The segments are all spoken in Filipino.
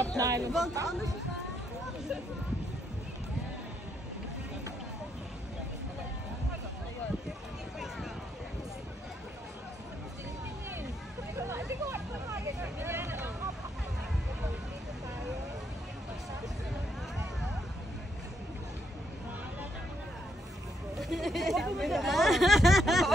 Makeup na.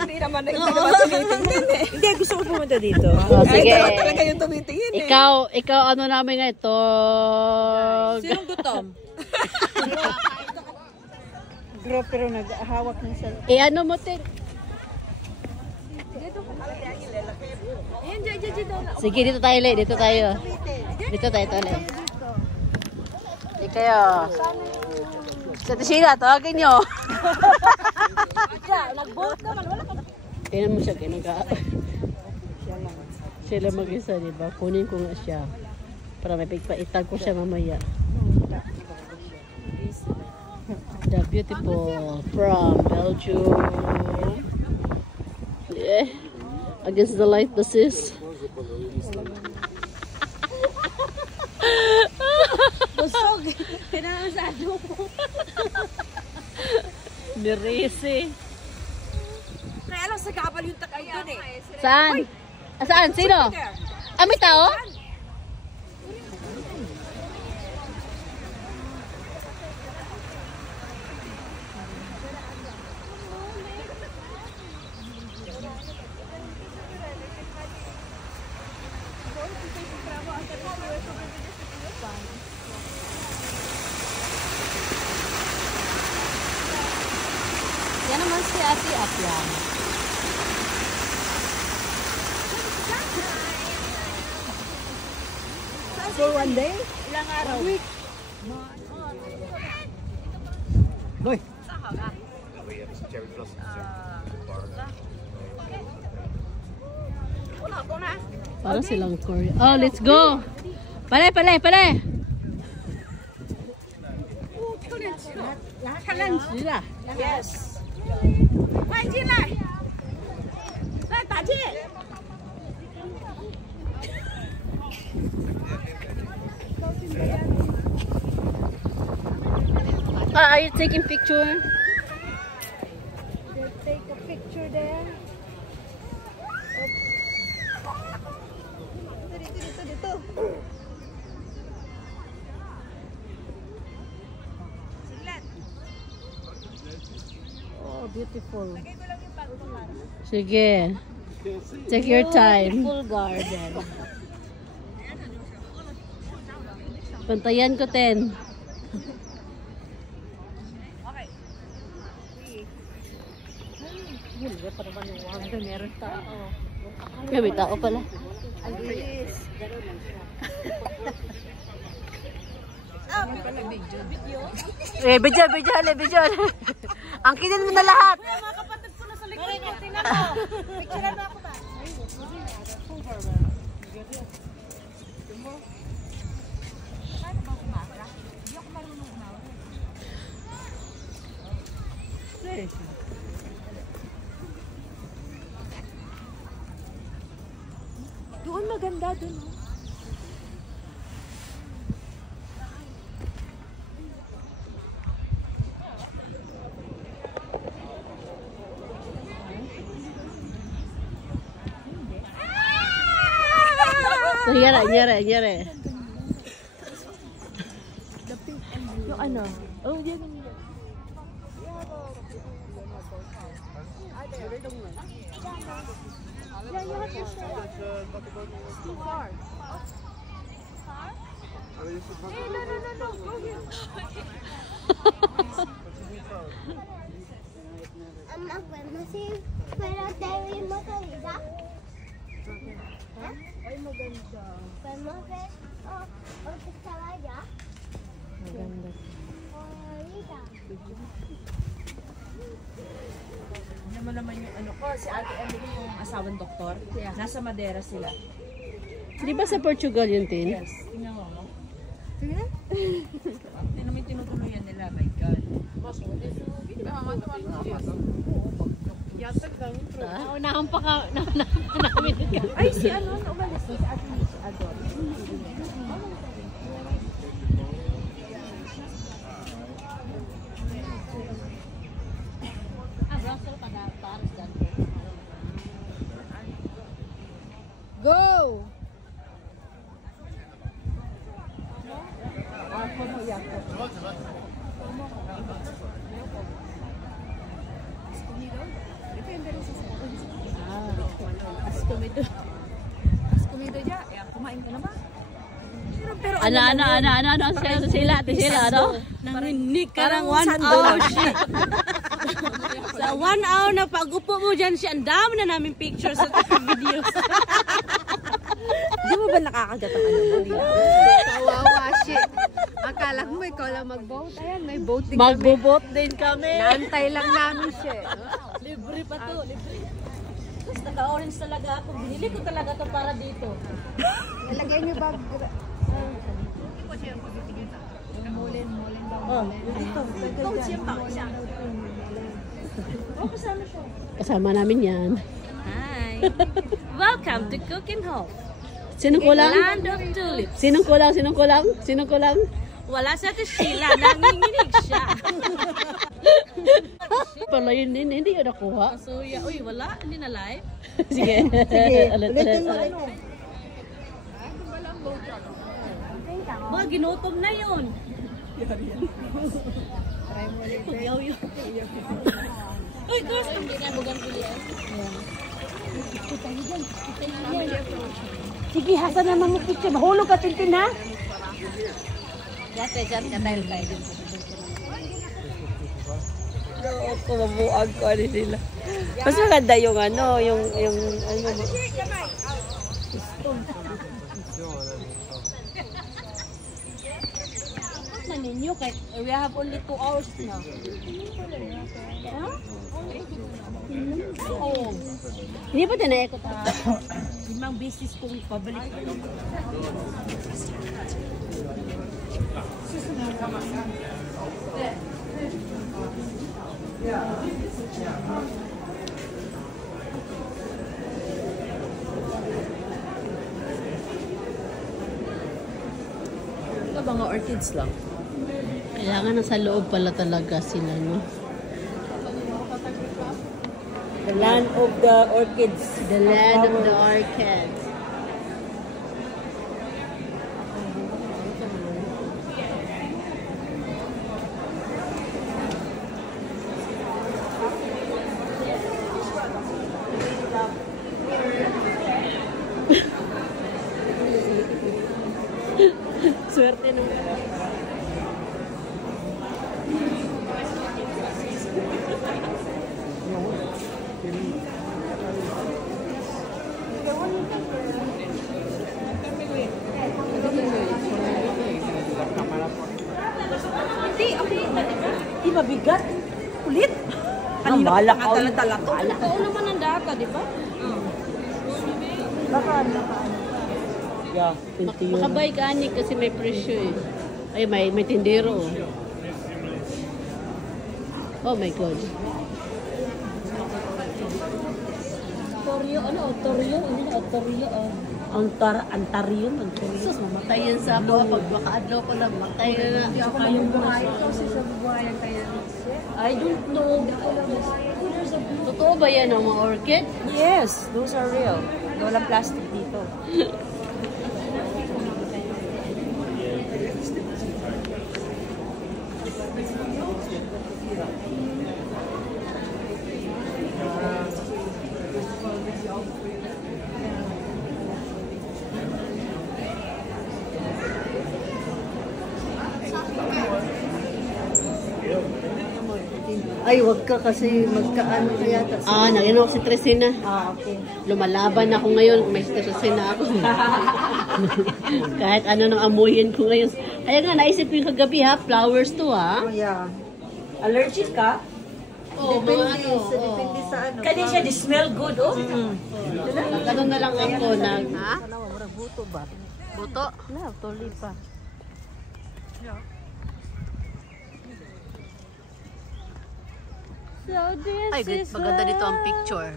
Hindi naman tumitingin eh. Hindi, gusto ko pumunta dito. Oh, sige. Ay, talaga yung tumitingin eh. Ikaw ano namin nga ito? Sinong gutom? Group pero naghahawak ng cellphone. Ano mo tin? Sige, dito tayo le. Dito tayo. Dito tayo tole. Di kayo. Sa Tishina, tawagin nyo. Nag-bolt naman, wala ka. Tingnan mo siya, siya lang mag-isa, diba? Kunin ko nga siya. Para may pagpaitag ko siya mamaya. The beautiful from Belgium. Yeah. Against the light, this is. Busog. Pinakasado ko. Nirisi. Kaya lang sa gabal yung takay doon eh. Saan? Saan? Sino? May tao? Yan naman si Ate Apyan. For one day? Ilang araw? A week. Boy. Parang silang Korea. Oh, let's go! Pare! Yes.快进来！来打气！ Are you taking picture? Take a picture there. Dito. Oh, beautiful. Sige. Take your time. Full garden. Pantayan ko, Ten. Meron tao. May tao pala. Alis. Video. Angkinin mo na lahat. Mga kapatid ko na sa likod ko. Tingnan mo. Picturean mo ako ba? Doon maganda doon. So, nyara. Yung ano? Oh, yan. Yeah, you have to say it's too far. Far? Hey, no. Go here. Pero tayo mo talaga? Ay, maganda. Pero o talaga? Maganda. Naman yung ano ko, si Ate Emily yung asawang doktor. Yeah. Nasa Madeira sila. Di ba sa Portugal yun, Tin? Yes. Tingnan mo. Tingnan? Hindi naman tinutuluyan nila. My God. Naunahan pa namin. Ay, si ano, umalis na si Ate Ador. Go! Ano, sila, ano? Nanginig karang 1 hour siya. Sa 1 hour na pag-upo mo dyan siya, ang dami na namin pictures at videos. Di mo ba nakakagat ang ano mo? Kawawa, shit. Akala mo ikaw lang mag-boat. Ayan, may boat din kami. Magbo-boat din kami. Naantay lang namin siya. Libre pa to, libre. Tapos naka-orange talaga ako. Binili ko talaga to para dito. Nalagay niyo ba? Oh, dito. Kasama siya. Kasama namin yan. Hi. Welcome to Cooking Home. Sinong kulang? Land of Tulips. Sinong kulang? Wala sa Sheila, nanginginig siya. Pala yun din, hindi yun nakuha. Suya, uy, wala, hindi na live. Sige. Ulitin mo. Mga ginutom na yun. Yaw yun. Uy, girls, hindi na bugan bilian. Sige, hasa naman mo picture. Mahulog ka, Tintin, ha? Dati, dyan, katail tayo. Ako, mabuag ko ano sila. Mas maganda yung ano, yung ano ba? Na ninyo, kay we have only 2 hours now. Oh, Hindi pa din naikot. limang business kong pabalik. Ito mga orchids lang. Kailangan nasa loob pala talaga sila, no? The land of the orchids. The land of the orchids. Swerte naman. Di mabigat. Ulit. Kanina ko pangatala-tala to. Totoo naman ang data, di ba? Baka. Yeah, makabay ka ani kasi may presyo eh. Ay, may tindero. Oh my God. Ontario, ano? Ontario? Hindi na Ontario. Ontario. Sus, mamatay yan sa ako. Pag makaadlaw ko lang, matay na. Ako yung buhay kasi sa buhay ng kaya. I don't know. Totoo ba yan ang mga orchid? Yes, those are real. Walang plastic dito. Ay, wag ka kasi magkaano kaya. Nag-inom ako si Tresina. Okay. Lumalaban ako ngayon, may Tresina ako. Kahit ano nang amuyin ko ngayon. Kaya nga, naisip ko yung kagabi ha, flowers to ha. Oh, yeah. Allergic ka? Depende sa ano. Kaya siya, they smell good, oh. Ganun na lang ako nag... Ha? Buto ba? Buto? No, totally pa. So this Ay, is maganda dito ang picture.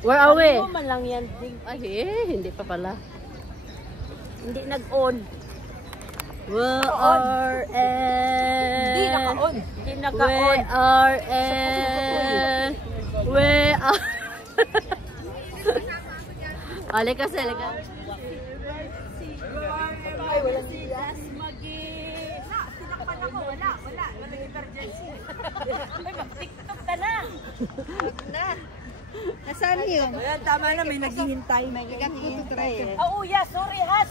Where are we? Ano man lang yan. Ay, hindi pa pala. Hindi nag-on. We are Hindi in. naka-on. Hindi We naka-on. are in. We are. Halika sa halika. Ay, wala siya. Magi. Tinakpan ako. Wala. Nag-emergency. Ay, mag-tiktok ka na. Nasaan yun? Ayan, tama na. May naghihintay. May naghihintay eh. Oh, yeah. Sorry ha.